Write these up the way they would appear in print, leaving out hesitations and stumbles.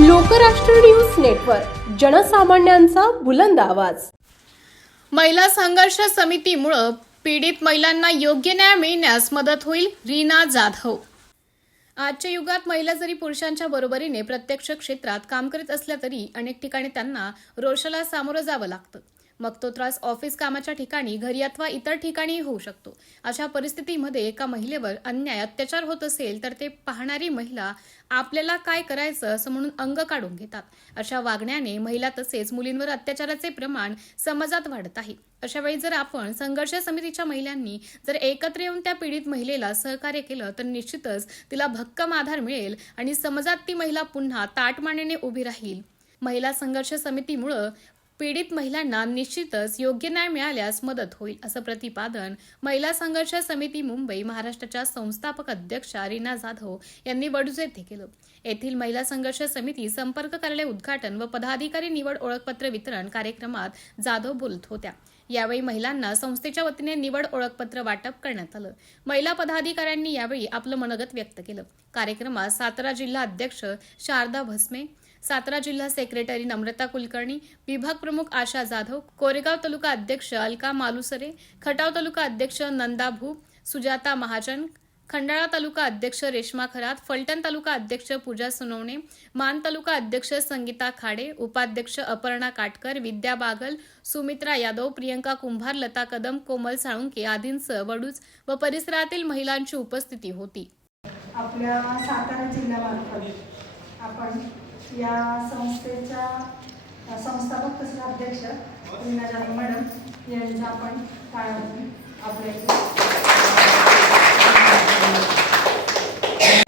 Lokrashtra news network, जनसामान्यांचा बुलंद आवाज। महिला संघर्ष समितीमुळे पीडित महिलांना योग्य न्याय मिळण्यास मदत होईल, रीना जाधव। आजच्या युगात महिला जरी पुरुषांच्या बरोबरीने प्रत्यक्ष क्षेत्रात काम करीत असल्या तरी अनेक ठिकाणी त्यांना रोषाला सामोरं जावं लागतं। मग तो त्रास ऑफिस कामाच्या ठिकाणी, घरी अथवा इतर ठिकाणी होऊ शकतो। अशा परिस्थितीमध्ये एका महिलेवर अन्याय, अत्याचार होत असेल तर ते पाहणारी महिला आपल्याला काय करायचं असं म्हणून अंग काढून घेतात। अशा वागण्याने महिला तसेच मुलींवर अत्याचाराचे प्रमाण समाजात वाढत आहे। अशा वेळी जर आपण संघर्ष समितीच्या महिलांनी जर एकत्र येऊन त्या पीडित महिलेला सहकार्य केलं तर निश्चितच तिला भक्कम आधार मिळेल आणि समाजात ती महिला पुन्हा ताठमानेने उभी राहील। महिला संघर्ष समितीमुळे पीडित महिलांना निश्चितच योग्य न्याय मिळाल्यास मदत होईल, असं प्रतिपादन महिला संघर्ष समिती मुंबई महाराष्ट्राच्या संस्थापक अध्यक्षा रीना जाधव यांनी वडूज येथे केलं। येथील महिला संघर्ष समिती संपर्क कार्यालय उद्घाटन व पदाधिकारी निवड ओळखपत्र वितरण कार्यक्रमात जाधव बोलत होत्या। यावेळी महिलांना संस्थेच्या वतीने निवड ओळखपत्र वाटप करण्यात आलं। महिला पदाधिकाऱ्यांनी यावेळी आपलं मनोगत व्यक्त केलं। कार्यक्रमात सातारा जिल्हा अध्यक्ष शारदा भस्मे, सातारा जिल्हा सेक्रेटरी नम्रता कुलकर्णी, विभाग प्रमुख आशा जाधव, कोरेगाव तालुका अध्यक्ष अलका मालुसरे, खटाव तालुका अध्यक्ष नंदा भूप, सुजाता महाजन, खंडाळा तालुका अध्यक्ष रेश्मा खरात, फलटण तालुका अध्यक्ष पूजा सोनवणे, मान तालुका अध्यक्ष संगीता खाडे, उपाध्यक्ष अपर्णा काटकर, विद्या बागल, सुमित्रा यादव, प्रियंका कुंभार, लता कदम, कोमल साळुंके आदींसह वडूज व परिसरातील महिलांची उपस्थिती होती। आपल्या सातारा जिल्ह्यामार्फत आपण या संस्थेच्या संस्थापक तसेच अध्यक्ष रीना जाधव मॅडम यांचा आपण टाळ्यावरून आपल्या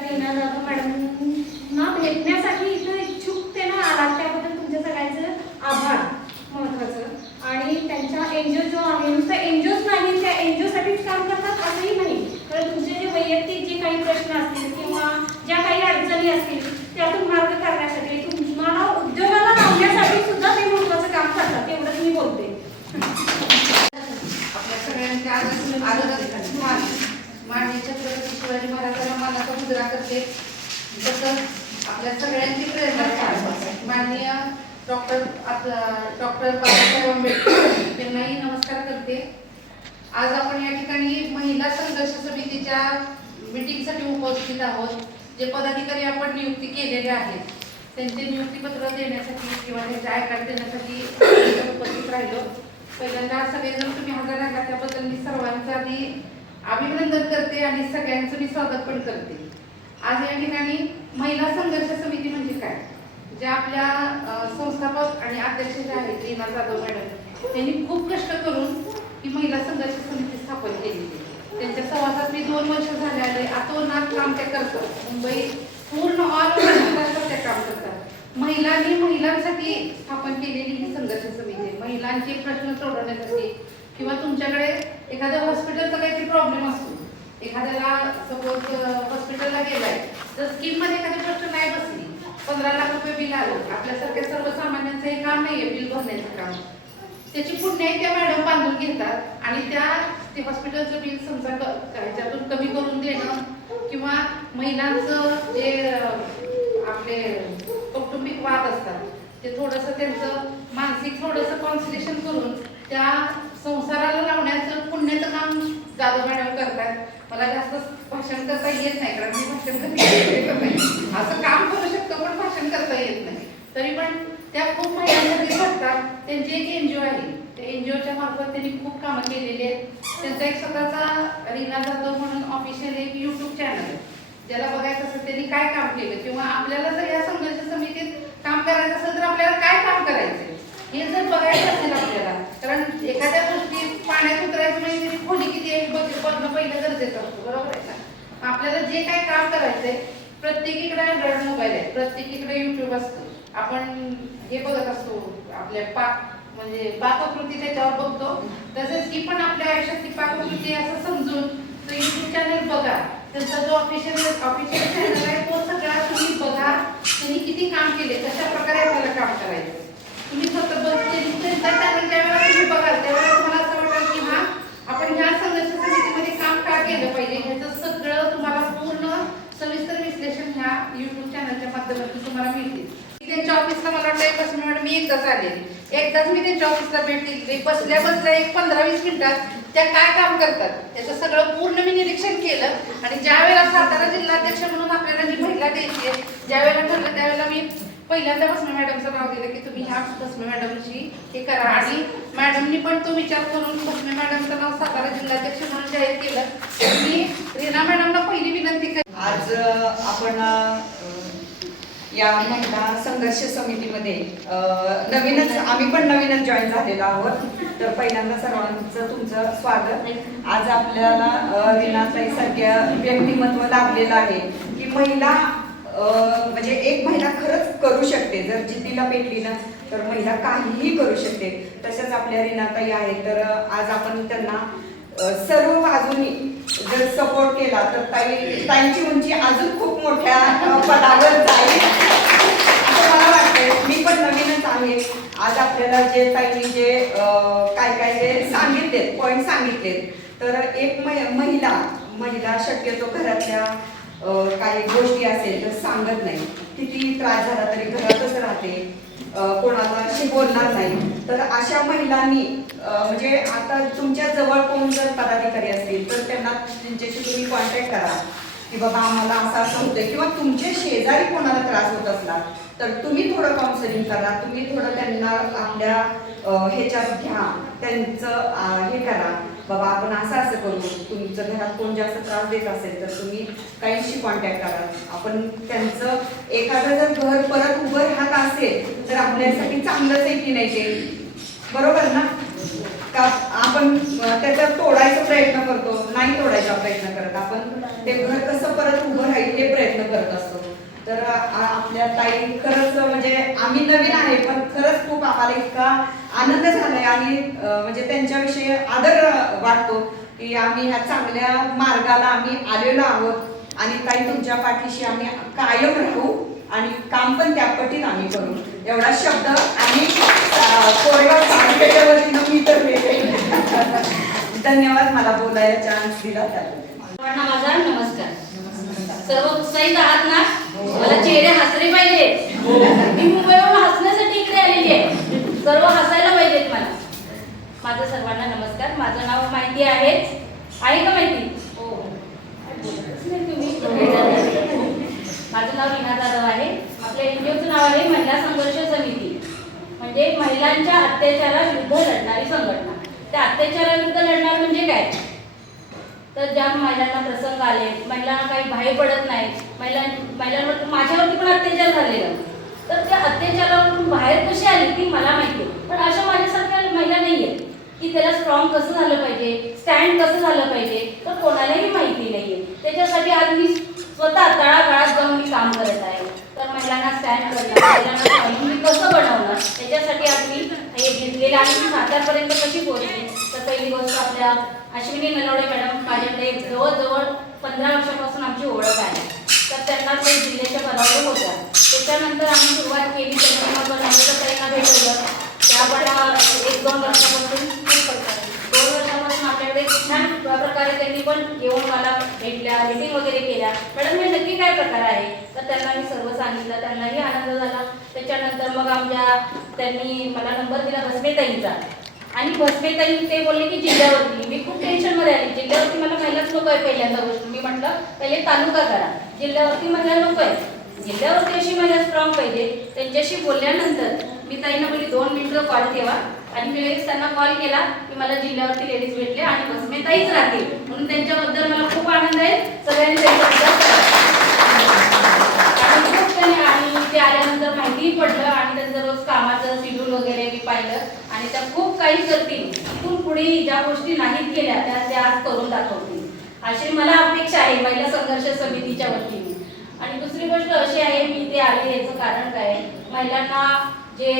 रीना जाधव मॅडमना भेटण्यासाठी इथं इच्छुकतेनं आला त्याबद्दल तुमच्या सगळ्यांचं आभार महत्त्वाचं। आणि त्यांच्या एनजीओ जो आहे नुसतं एनजीओच नाही, त्या एनजीओसाठीच काम करतात असंही नाही, तर तुमचे जे वैयक्तिक जे काही प्रश्न असतील किंवा ज्या काही अडचणी असतील त्यातून मार्ग काढण्यासाठी, तुम्हाला उद्योगाला लावण्यासाठी सुद्धा ते महत्त्वाचं काम करतात, एवढंच मी बोलते। आपल्या सगळ्यांच्या माननीय छत्रपती शिवाजी महाराजांना मानाचा मुजरा करते, तसंच आपल्या सगळ्यांची प्रेरणा माननीय डॉक्टर बाबासाहेब आंबेडकर यांनाही नमस्कार करते। आज आपण या ठिकाणी महिला संघर्ष समितीच्या मीटिंगसाठी उपस्थित आहोत। जे पदाधिकारी आपण नियुक्ती केलेले आहेत त्यांचे नियुक्तीपत्र देण्यासाठी किंवा त्यांचे आय कार्ड देण्यासाठी उपस्थित राहिलो। पहिल्यांदा सगळेजण तुम्ही हजर राहिला त्याबद्दल मी सर्वांचं आधी अभिनंदन करते आणि सगळ्यांचं मी स्वागत पण करते। आज या ठिकाणी महिला संघर्ष समिती म्हणजे काय, जे आपल्या संस्थापक आणि अध्यक्ष जे आहेत रीना जाधव मॅडम त्यांनी खूप कष्ट करून ही महिला संघर्ष समिती स्थापन केली। त्यांच्या सहवासात मी 2 वर्ष झाले आले, अतोनात काम ते करतात। मुंबई पूर्ण ऑल ओव्हर महाराष्ट्रात ते काम करतात। महिलांसाठी स्थापन केलेली ही संघर्ष समिती महिलांचे प्रश्न सोडवण्यासाठी किंवा तुमच्याकडे एखाद्या हॉस्पिटलचा काहीतरी प्रॉब्लेम असतो, एखाद्याला सपोज हॉस्पिटलला गेलाय तर स्कीम मध्ये एखादी गोष्ट नाही बसली, 15 लाख रुपये बिल आलं, आपल्यासारख्या सर्वसामान्यांचं हे काम नाहीये बिल भरण्याचं काम, त्याची पुण्याही त्या मॅडम बांधून घेतात आणि ते हॉस्पिटलचं बिल समजा ह्याच्यातून कमी करून देणं किंवा महिलांचं जे आपले कौटुंबिक वाद असतात ते थोडंसं त्यांचं मानसिक थोडंसं कॉन्सलेशन करून त्या संसाराला लावण्याचं पुण्याचं काम जाधव मॅडम करतात। मला जास्त भाषण करता येत नाही कारण मी भाषण करत नाही, असं काम करू शकतो पण भाषण करता येत नाही, तरी पण त्या खूप महिलांसाठी करतात। त्यांची एक एनजीओ आहे, त्या एनजीओच्या मार्फत त्यांनी खूप कामं केलेली आहेत। त्यांचा एक स्वतःचा रीना जाधव म्हणून ऑफिशियल एक यूट्यूब चॅनल आहे, ज्याला बघायचं असेल त्यांनी काय काम केलं किंवा आपल्याला जर या संघर्ष समितीत काम करायचं असेल तर आपल्याला काय काम करायचं हे जर बघायचं असेल आपल्याला, कारण एखाद्या गोष्टी पाण्यात उतरायचं म्हणजे त्याची खोली किती आहे बघणं पहिलं गरजेचं असतं, बरोबर आहे का। आपल्याला जे काय काम करायचंय, प्रत्येकीकडे अँड्रॉइड मोबाईल आहे, प्रत्येकीकडे युट्यूब असतं, आपण हे बघत असतो आपल्या म्हणजे पाककृती त्याच्यावर बघतो, तसेच ही पण आपल्या आयुष्यातली पाककृती असं समजून तो युट्यूब चॅनल बघा, त्यांचा जो ऑफिशियल चॅनल आहे तो सगळा तुम्ही बघा, त्यांनी किती काम केले, कशा प्रकारे आपल्याला काम करायचं तुम्ही स्वतः त्यांचा चॅनल ज्यावेळेला तुम्ही बघाल त्यावेळेला तुम्हाला असं वाटेल की हा आपण ह्या संघर्ष समितीमध्ये काम काय केलं पाहिजे ह्याचं सगळं तुम्हाला पूर्ण सविस्तर विश्लेषण ह्या युट्यूब चॅनलच्या माध्यमातून तुम्हाला मिळते। त्यांच्या ऑफिसला मला वाटतं बसले मॅडम मी एकदाच आले. एकदाच मी त्यांच्या ऑफिसला भेट दिली. बसल्या एक 15-20 मिनिटात त्या काय काम करतात त्याचं सगळं पूर्ण मी निरीक्षण केलं. आणि ज्या वेळेला सातारा जिल्हाध्यक्ष म्हणून आपल्याला जी महिला द्यायची आहे, ज्या वेळेला ठरलं त्यावेळेला मी पहिल्यांदा भस्मे मॅडमचं नाव दिलं की तुम्ही ह्या भस्मे मॅडमशी हे करा. आणि मॅडमनी पण तो विचार करून भस्मे मॅडमचं नाव सातारा जिल्हाध्यक्ष म्हणून जाहीर केलं. मी रीना मॅडमला पहिली विनंती केली. आज आपण या महिला संघर्ष समितीमध्ये नवीनच आम्ही पण नवीनच जॉईन झालेलो आहोत. तर पहिल्यांदा सर्वांचं तुमचं स्वागत. आज आपल्याला रीनाताई सारख्या व्यक्तिमत्व लाभलेलं आहे की महिला म्हणजे एक महिला खरंच करू शकते. जर जिद्दीला पेटली ना तर महिला काहीही करू शकते. तसंच आपल्या रीनाताई आहेत. तर आज आपण त्यांना सर्व बाजूनी जर सपोर्ट केला तर ताईंची उंची अजून खूप मोठ्या पदावर जाईल असं मला वाटतंय. मी पण नवीनच आहे. आज आपल्याला जे ताईंनी जे काय जे सांगितलेत पॉईंट सांगितलेत तर एक महिला शक्यतो घरातल्या काही गोष्टी असेल तर सांगत नाही. किती त्रास झाला तरी घरातच राहते, कोणाशी बोलणार नाही. तर अशा महिलांनी म्हणजे आता तुमच्या जवळ कोण जर पदाधिकारी असतील तर त्यांच्याशी तुम्ही कॉन्टॅक्ट करा की बाबा आम्हाला असं होतंय. किंवा तुमचे शेजारी कोणाला त्रास होत असला तर तुम्ही थोडं काउन्सिलिंग करा. तुम्ही थोडं त्यांना आपल्या ह्याच्यात घ्या, त्यांचं हे करा बाबा आपण असं करू. तुमचं घरात कोण जास्त त्रास देत असेल तर तुम्ही काहींशी कॉन्टॅक्ट करा. आपण त्यांचं एखादं जर घर परत उभं राहत असेल तर आपल्यासाठी चांगलंच आहे की नाही ते, बरोबर ना? का आपण त्याचा तोडायचा प्रयत्न करतो, नाही तोडायचा प्रयत्न करत. आपण ते घर कसं परत उभं राहील हे प्रयत्न करत असतो. तर आपल्या ताई खरंच म्हणजे आम्ही नवीन आहे पण खरंच खूप आम्हाला इतका आनंद झालाय आणि म्हणजे त्यांच्याविषयी आदर वाटतो की आम्ही ह्या चांगल्या मार्गाला आम्ही आलेलो आहोत. आणि ताई तुमच्या पाठीशी आम्ही कायम राहू आणि काम पण त्या पटीत आम्ही करू. एवढा शब्द आणि कोरेगाव तालुक्याच्या वतीनं मी तर धन्यवाद मला बोलायला चान्स दिला त्याबद्दल. माझा नमस्कार. सर्व उत्साहित आहात ना? मला चेहरे हसले पाहिजे. मी मुंबईवरून हसण्यासाठी इकडे आलेली आहे. सर्व हसायला पाहिजेत मला. माझं सर्वांना नमस्कार. माझं नाव माहिती आहे का माहिती? हो तुम्ही. माझं नाव रीना जाधव आहे. आपल्या एनजीओचं नाव आहे महिला संघर्ष समिती. म्हणजे महिलांच्या अत्याचाराविरुद्ध लढणारी संघटना. त्या अत्याचाराविरुद्ध लढणार म्हणजे काय? तर ज्या महिलांना प्रसंग आले, महिलांना काही बाहेर पडत नाही, महिलांवर माझ्यावरती पण अत्याचार झालेला, तर त्या अत्याचारावरून बाहेर कशी आली ती मला माहिती आहे. पण अशा माझ्यासारख्या महिला नाही आहेत की त्याला स्ट्रॉंग कसं झालं पाहिजे, स्टँड कसं झालं पाहिजे, तर कोणालाही माहिती नाही आहे. त्याच्यासाठी आज मी स्वतः तळागाळात जाऊन मी काम करत आहे. तर महिलांना स्टँड करणं, महिलांना स्वावलंबी कसं बनवणं, त्याच्यासाठी आज मी हे घेतलेलं आणि मी सातारपर्यंत कशी पोहोचले. तर पहिली गोष्ट आपल्या अश्विनी नलवडे मॅडम माझ्याकडे जवळजवळ 15 वर्षापासून आमची ओळख आहे. तर त्यांना ते जिल्ह्याच्या पदावर होत्या. त्याच्यानंतर आम्ही सुरुवात केली. त्यांनी मग नम्रताताईंना भेटवलं. त्या पण 1-2 वर्षापासून 2 वर्षापासून आपल्याकडे छान प्रकारे त्यांनी पण येऊन मला भेटल्या, मीटिंग वगैरे केल्या. मॅडम हे नक्की काय प्रकार आहे तर त्यांना मी सर्व सांगितलं. त्यांनाही आनंद झाला. त्याच्यानंतर मग त्यांनी मला नंबर दिला भस्मेताईंचा. आणि भस्मेताई ते बोलले की जिल्ह्यावरती. मी खूप टेन्शनमध्ये आली. जिल्ह्यावरती मला महिलाच नको आहे. पहिल्यांदा गोष्ट मी म्हटलं पहिले तालुका करा, जिल्ह्यावरती महिला नको आहे. जिल्ह्यावरती अशी महिला स्ट्रॉंग पाहिजे. त्यांच्याशी बोलल्यानंतर मी ताईंना बोलली 2 मिनिटं कॉल ठेवा. आणि मी लगेच त्यांना कॉल केला की मला जिल्ह्यावरती लेडीज भेटले आणि भस्मेताईच राहतील. म्हणून त्यांच्याबद्दल मला खूप आनंद आहे. सगळ्यांनी आणि ते आल्यानंतर माहितीही पडलं आणि त्यांचं रोज कामाचं शेड्यूल वगैरे मी पाहिलं आणि त्या खूप काही करतील. इथून पुढे ज्या गोष्टी नाहीत केल्या त्या आज करून दाखवतील अशी मला अपेक्षा आहे महिला संघर्ष समितीच्या वतीने. आणि दुसरी गोष्ट अशी आहे मी ते आले याचं कारण काय, महिलांना जे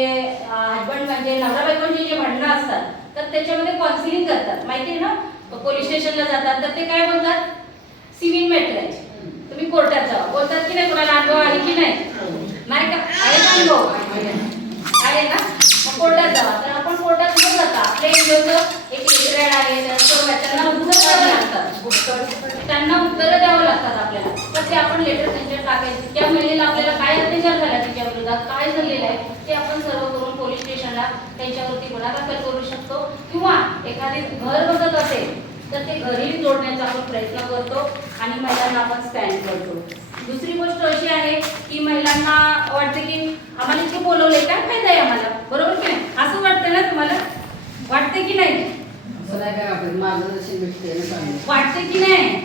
हजबंड म्हणजे नवरा बायकोंची जे भांडणं असतात तर त्याच्यामध्ये काउन्सिलिंग करतात. माहिती आहे ना, पोलीस स्टेशनला जातात तर ते काय बोलतात, सिव्हिल मॅटर तुम्ही कोर्टात जावा. बोलतात की नाही, कोणाला अनुभव आहे की नाही का? आहे का अनुभव? आहे ना, मग कोर्टात जावा. तर आपण कोर्टात न जाता आपल्या एनजीओचं एक लेटर आहे, त्यांना उत्तर द्यावं लागतात. त्यांना उत्तरं द्यावं लागतात आपल्याला. तर ते आपण लेटर त्यांच्यात टाकायचे. त्या महिलेला आपल्याला काय अत्याचार झाला तिच्या विरोधात विरोधात काय झालेलं आहे ते आपण सर्व करून पोलीस स्टेशनला त्यांच्यावरती गुन्हा दाखल करू शकतो, किंवा एखादी घर बघत असेल तर ते घरी जोडण्याचा आपण प्रयत्न करतो आणि महिलांना आपण स्टँड करतो. दुसरी गोष्ट अशी आहे की महिलांना वाटते की आम्हाला इतके बोलवले, काय फायदा आहे आम्हाला, बरोबर की नाही, असं वाटतं ना तुम्हाला, वाटते की नाही, वाटते की नाही?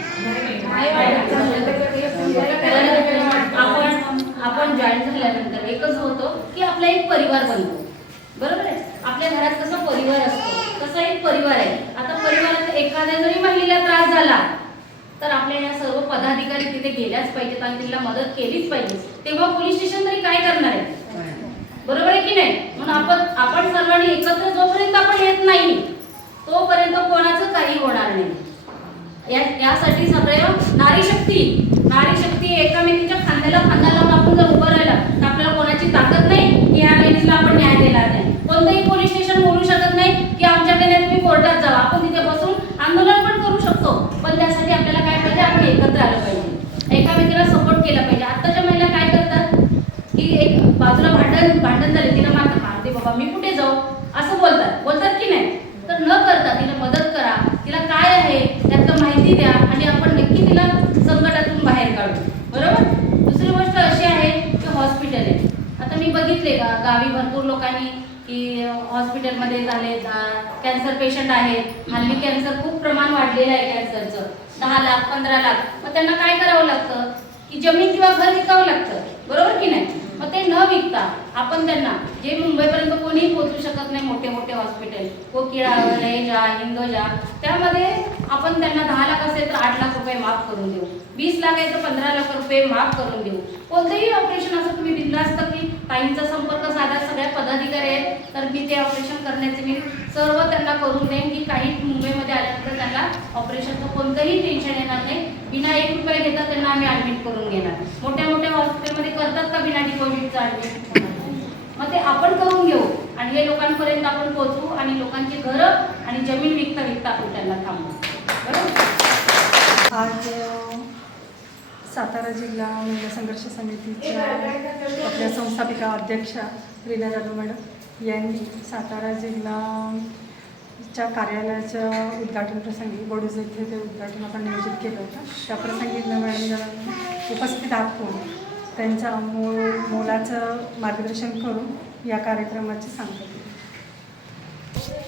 आपण जॉईन झाल्यानंतर एकच होतो की आपला एक परिवार बनतो, बरोबर आहे. आपल्या घरात कसा परिवार असतो तसा एक परिवार आहे. आता परिवारात एखाद्या जरी महिलेला त्रास झाला तर आपल्या या सर्व पदाधिकारी तिथे गेल्याच पाहिजेत आणि तिला मदत केलीच पाहिजे. तेव्हा पोलीस स्टेशन तरी काय करणार आहे, बरोबर आहे की नाही? म्हणून आपण सर्वांनी एकत्र जोपर्यंत आपण येत नाही तोपर्यंत कोणाचं काही होणार नाही. यासाठी सगळे नारी शक्ती एकामेकीच्या खांद्याला खांदा लावून आपण जर उभं राहिला तर आपल्याला कोणाची ताकद नाही की ह्या लेडीजला आपण न्याय देणार नाही. कोणतंही पोलीस स्टेशन बोलू शकत नाही की आमच्याकडे नाही, तुम्ही कोर्टात जावा. आपण तिथे बसून आंदोलन पण करू शकतो, पण त्यासाठी आपल्याला काय पाहिजे, आपण एकत्र आलं पाहिजे, एकामेकीला सपोर्ट केला पाहिजे. आताच्या महिला काय करतात की एक बाजूला भांडण झाले, तिला मारतात, मारते बाबा मी कुठे जाऊ असं बोलतात की नाही. तर न करता तिला मदत करा, तिला काय आहे त्यातलं माहिती द्या आणि आपण नक्की तिला संकटातून बाहेर काढू, बरोबर. दुसरी गोष्ट अशी आहे की हॉस्पिटल आहे. आता मी बघितले गावी भरपूर लोकांनी की हॉस्पिटलमध्ये झाले कॅन्सर पेशंट आहेत. हल्ली कॅन्सर खूप प्रमाण वाढलेलं आहे कॅन्सरचं, 10 लाख 15 लाख. मग त्यांना काय करावं लागतं की जमीन किंवा घर विकावं लागतं, बरोबर की नाही. मग ते न विकता आपण त्यांना, जे मुंबईपर्यंत कोणीही पोहोचू शकत नाही, मोठे मोठे हॉस्पिटल कोकिळा, लहेजा, हिंदोजा, त्यामध्ये आपण त्यांना 10 लाख असेल तर 8 लाख रुपये माफ करून देऊ, 20 लाख आहे तर 15 लाख रुपये माफ करून देऊ. कोणतंही ऑपरेशन असं तुम्ही बिनधास्त की ताईंचा संपर्क साधा, सगळ्या पदाधिकारी आहेत तर मी ते ऑपरेशन करण्याचे मी सर्व त्यांना करून देईन की काही मुंबईमध्ये आल्यानंतर त्यांना ऑपरेशनचं कोणतंही टेन्शन येणार नाही. बिना 1 रुपया घेता त्यांना आम्ही ॲडमिट करून घेणार. मोठ्या मोठ्या हॉस्पिटलमध्ये करतात का बिना डिपॉझिटचं ॲडमिट? मग ते आपण करून घेऊ आणि हे लोकांपर्यंत आपण पोहोचू आणि लोकांची घरं आणि जमीन विकता आपण त्यांना थांबवू, बरोबर. आज सातारा जिल्हा महिला संघर्ष समितीच्या आपल्या संस्थापिका अध्यक्षा रीना जाधव मॅडम यांनी सातारा जिल्हाच्या कार्यालयाच्या उद्घाटन प्रसंगी बडूज येथे ते उद्घाटन आपण नियोजित केलं होतं. त्या प्रसंगी मॅडम उपस्थित दाखवून त्यांच्या मोलाचं मार्गदर्शन करून या कार्यक्रमाची सांगता केली.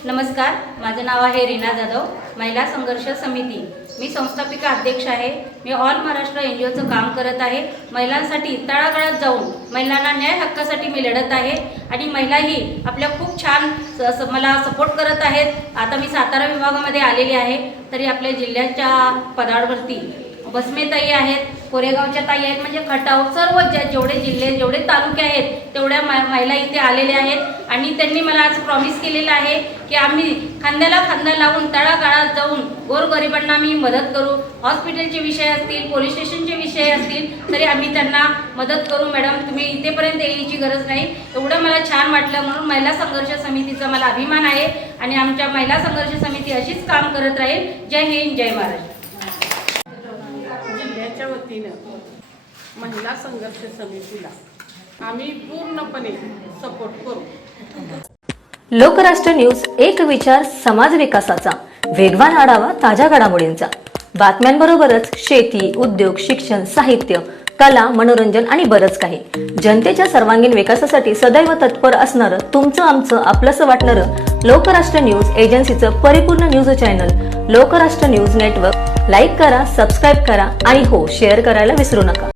नमस्कार, माझं नाव आहे रीना जाधव, महिला संघर्ष समिती. मी संस्थापिका अध्यक्ष आहे. मी ऑल महाराष्ट्र NGOचं काम करत आहे. महिलांसाठी तळागाळात जाऊन महिलांना न्याय हक्कासाठी मी लढत आहे आणि महिलाही आपल्या खूप छान मला सपोर्ट करत आहेत. आता मी सातारा विभागामध्ये आलेली आहे तरी आपल्या जिल्ह्याच्या पदावरती बसमेताई आहेत, कोरेगावच्या ताई आहेत, म्हणजे खटाव सर्व जेवढे जिल्हे जेवढे तालुके आहेत तेवढ्या महिला इथे आलेल्या आहेत आणि त्यांनी मला आज प्रॉमिस केलेलं आहे की आम्ही खांद्याला खांदा लावून तळागाळात जाऊन गोरगरिबांना आम्ही मदत करू. हॉस्पिटलचे विषय असतील, पोलीस स्टेशनचे विषय असतील तरी आम्ही त्यांना मदत करू. मॅडम तुम्ही इथेपर्यंत यायची गरज नाही. एवढं मला छान वाटलं, म्हणून महिला संघर्ष समितीचा मला अभिमान आहे आणि आमच्या महिला संघर्ष समिती अशीच काम करत राहील. जय हिंद, जय महाराष्ट्र. जिल्ह्याच्या वतीनं महिला संघर्ष समितीला आम्ही पूर्णपणे सपोर्ट करू. लोकराष्ट्र न्यूज, एक विचार समाज विकासाचा, वेगवान आढावा ताज्या घडामोडींचा, बातम्यांबरोबरच शेती, उद्योग, शिक्षण, साहित्य, कला, मनोरंजन आणि बरंच काही. जनतेच्या सर्वांगीण विकासासाठी सदैव तत्पर असणारं, तुमचं आमचं आपलंसं वाटणारं लोकराष्ट्र न्यूज एजन्सीचं परिपूर्ण news channel Lokrashtra news network like करा, सबस्क्राईब करा आणि हो शेअर करायला विसरू नका.